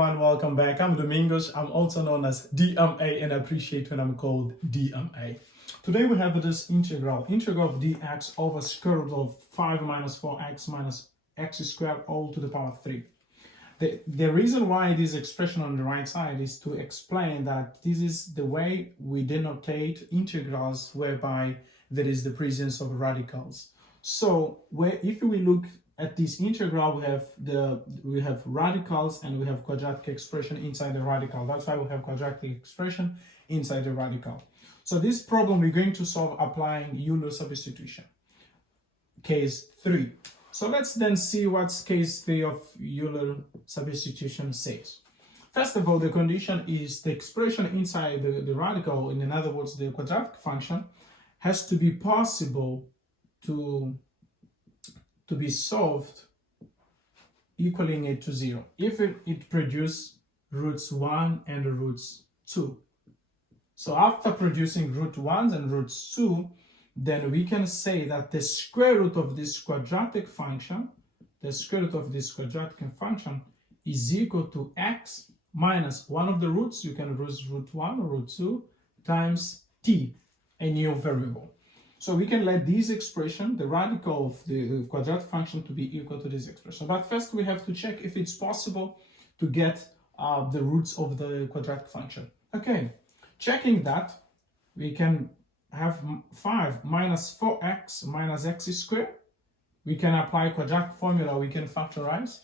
everyone, welcome back. I'm Domingos. I'm also known as DMA and I appreciate when I'm called DMA. Today we have this integral of dx over square root of 5 minus 4x minus x squared all to the power 3. The reason why this expression on the right side is to explain that this is the way we denotate integrals whereby there is the presence of radicals. So if we look at this integral, we have radicals and we have quadratic expression inside the radical. That's why we have quadratic expression inside the radical. So this problem we're going to solve applying Euler substitution. Case 3. So let's then see what case 3 of Euler substitution says. First of all, the condition is the expression inside the radical, in other words, the quadratic function, has to be possible to be solved equaling it to 0 if it produces roots 1 and roots 2. So after producing root 1 and roots 2, then we can say that the square root of this quadratic function, is equal to x minus one of the roots, you can use root 1 or root 2, times t, a new variable. So we can let this expression, the radical of the quadratic function, to be equal to this expression. But first we have to check if it's possible to get the roots of the quadratic function. Okay, checking that, we can have 5 minus 4x minus x squared. We can apply quadratic formula, we can factorize.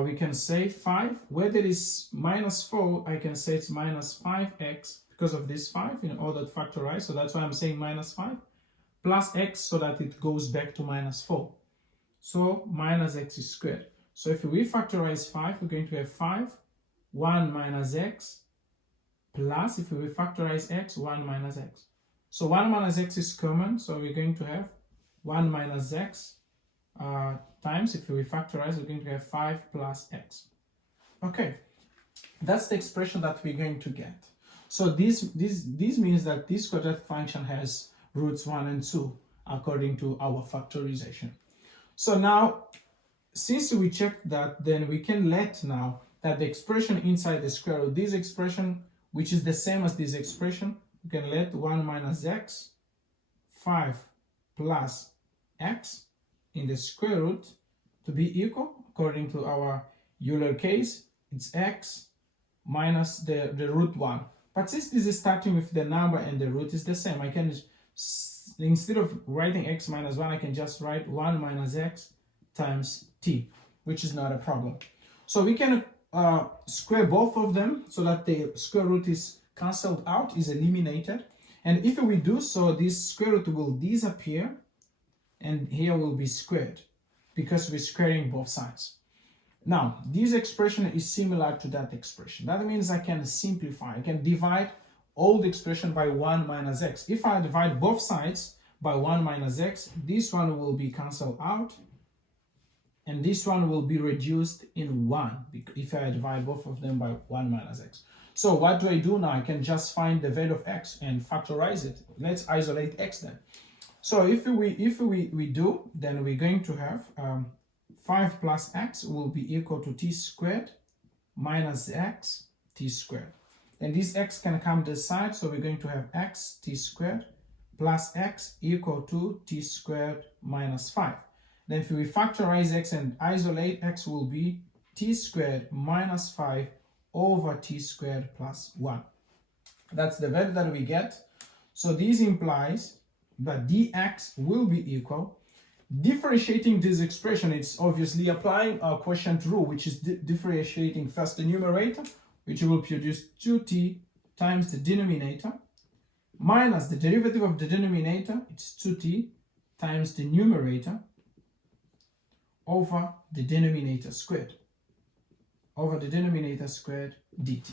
We can say 5, where there is minus 4, I can say it's minus 5x because of this 5 in order to factorize. So that's why I'm saying minus 5. Plus x so that it goes back to minus 4. So minus x squared. So if we factorize 5, we're going to have 5, 1 minus x, plus if we factorize x, 1 minus x. So 1 minus x is common, so we're going to have 1 minus x times, if we factorize, we're going to have 5 plus x. Okay, that's the expression that we're going to get. So this means that this quadratic function has roots 1 and 2 according to our factorization. So now, since we checked that, then we can let now that the expression inside the square root, this expression, which is the same as this expression, we can let 1 minus x, 5 plus x in the square root to be equal, according to our Euler case, it's x minus the root 1. But since this is starting with the number and the root is the same, I can, instead of writing x minus 1, I can just write 1 minus x times t, which is not a problem. So we can square both of them so that the square root is cancelled out, is eliminated. And if we do so, this square root will disappear and here will be squared because we're squaring both sides. Now, this expression is similar to that expression. That means I can simplify. I can divide all the expression by 1 minus x. If I divide both sides by 1 minus x, this one will be cancelled out and this one will be reduced in 1 if I divide both of them by 1 minus x. So what do I do now? I can just find the value of x and factorize it. Let's isolate x then. So if we do, then we're going to have 5 plus x will be equal to t squared minus x t squared. And this x can come this side, so we're going to have x t squared plus x equal to t squared minus 5. Then if we factorize x and isolate, x will be t squared minus 5 over t squared plus 1. That's the value that we get. So this implies that dx will be equal. Differentiating this expression, it's obviously applying our quotient rule, which is differentiating first the numerator, which will produce 2t times the denominator, minus the derivative of the denominator, it's 2t times the numerator, over the denominator squared, dt.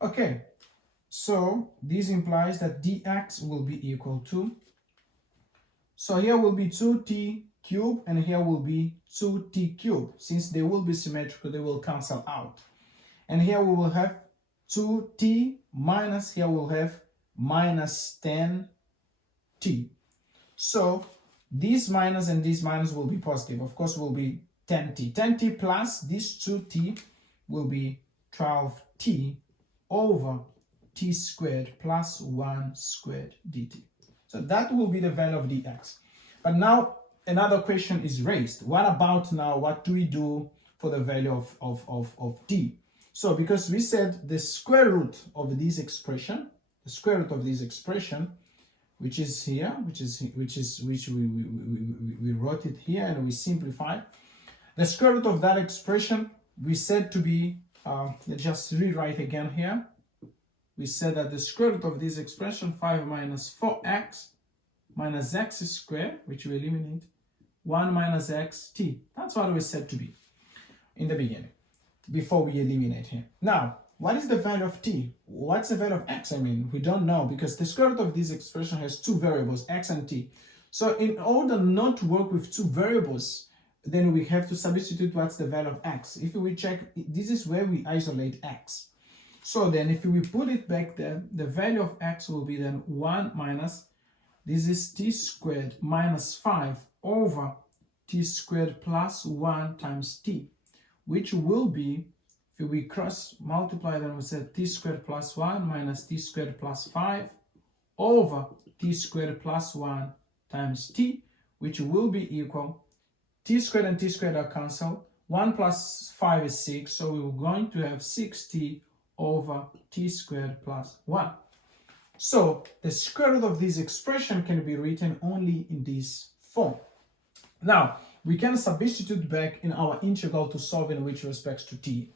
Okay, so this implies that dx will be equal to, so here will be 2t cubed and here will be 2t cubed. Since they will be symmetrical, they will cancel out. And here we will have 2t minus, here we'll have minus 10t. So this minus and this minus will be positive. Of course, will be 10t. 10t plus this 2t will be 12t over t squared plus 1 squared dt. So that will be the value of dx. But now another question is raised. What about now, what do we do for the value of t? So because we said the square root of this expression, the square root of this expression, which is here, which we wrote it here and we simplified. The square root of that expression we said to be, let's just rewrite again here. We said that the square root of this expression, 5 minus 4x minus x squared, which we eliminate, 1 minus xt. That's what we said to be in the beginning, before we eliminate here. Now, what is the value of t? What's the value of x? I mean, we don't know, because the square root of this expression has two variables, x and t. So in order not to work with two variables, then we have to substitute what's the value of x. If we check, this is where we isolate x. So then if we put it back there, the value of x will be then 1 minus, this is t squared minus 5 over t squared plus 1 times t, which will be, if we cross multiply, then we said t squared plus 1 minus t squared plus 5 over t squared plus 1 times t, which will be equal, t squared and t squared are cancelled, 1 plus 5 is 6, so we're going to have 6t over t squared plus 1. So the square root of this expression can be written only in this form. Now, we can substitute back in our integral to solve in which respects to t.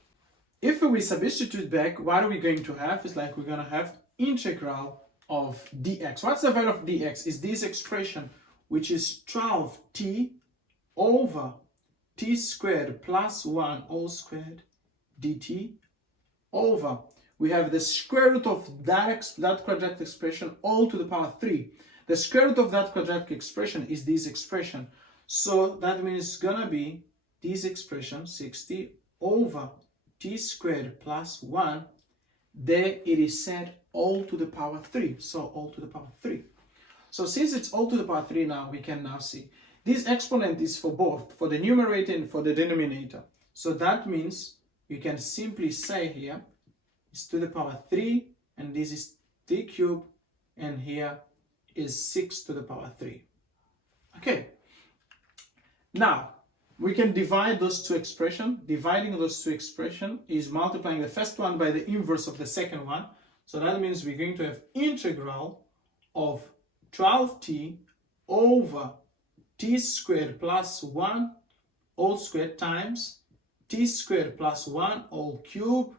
If we substitute back, what are we going to have? It's like we're going to have integral of dx. What's the value of dx? Is this expression, which is 12t over t squared plus 1 all squared dt over, we have the square root of that quadratic expression all to the power 3. The square root of that quadratic expression is this expression. So that means it's going to be this expression, 60 over t squared plus 1. There it is said all to the power 3. So all to the power 3. So since it's all to the power 3 now, we can now see this exponent is for both, for the numerator and for the denominator. So that means you can simply say here is to the power 3, and this is 3 cubed, and here is 6 to the power 3. Okay. Now, we can divide those two expressions. Dividing those two expressions is multiplying the first one by the inverse of the second one. So that means we're going to have integral of 12t over t squared plus 1 all squared times t squared plus 1 all cubed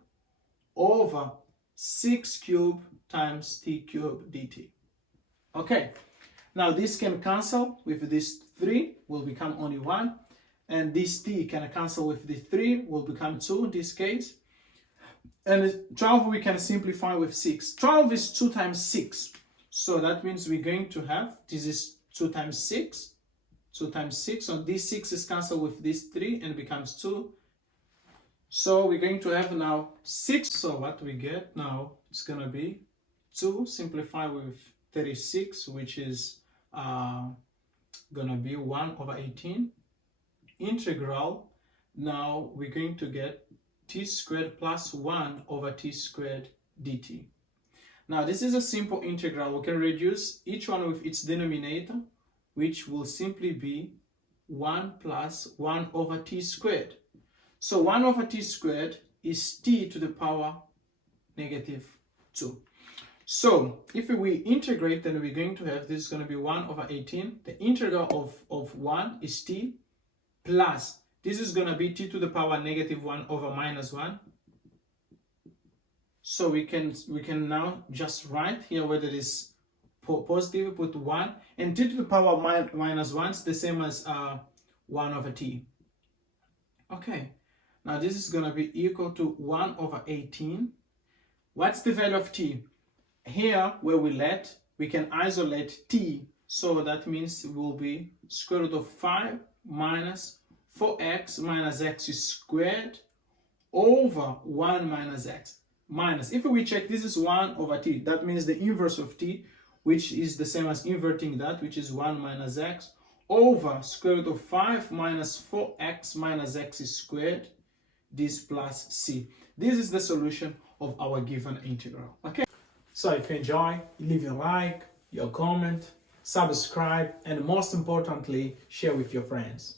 over 6 cubed times t cubed dt. Okay, now this can cancel with this 3, will become only 1, and this t can cancel with the 3, will become 2 in this case, and 12 we can simplify with 6. 12 is 2 times 6, so that means we're going to have, this is 2 times 6, 2 times 6, so this 6 is cancelled with this 3 and becomes 2. So we're going to have now 6. So what we get now is going to be 2 simplified with 36, which is going to be 1 over 18. Integral, now we're going to get t squared plus 1 over t squared dt. Now this is a simple integral. We can reduce each one with its denominator, which will simply be 1 plus 1 over t squared. So 1 over t squared is t to the power negative 2. So if we integrate, then we're going to have, this is going to be 1 over 18. The integral of 1 is t plus, this is going to be t to the power negative 1 over minus 1. So we can now just write here whether it is positive, put 1, and t to the power minus 1 is the same as 1 over t. Okay. Now this is going to be equal to 1 over 18. What's the value of t? Here, where we can isolate t. So that means it will be square root of 5 minus 4x minus x squared over 1 minus x. Minus, if we check, this is 1 over t. That means the inverse of t, which is the same as inverting that, which is 1 minus x, over square root of 5 minus 4x minus x squared this plus c. This is the solution of our given integral. Okay, so if you enjoy, leave your like, your comment, subscribe, and most importantly, share with your friends.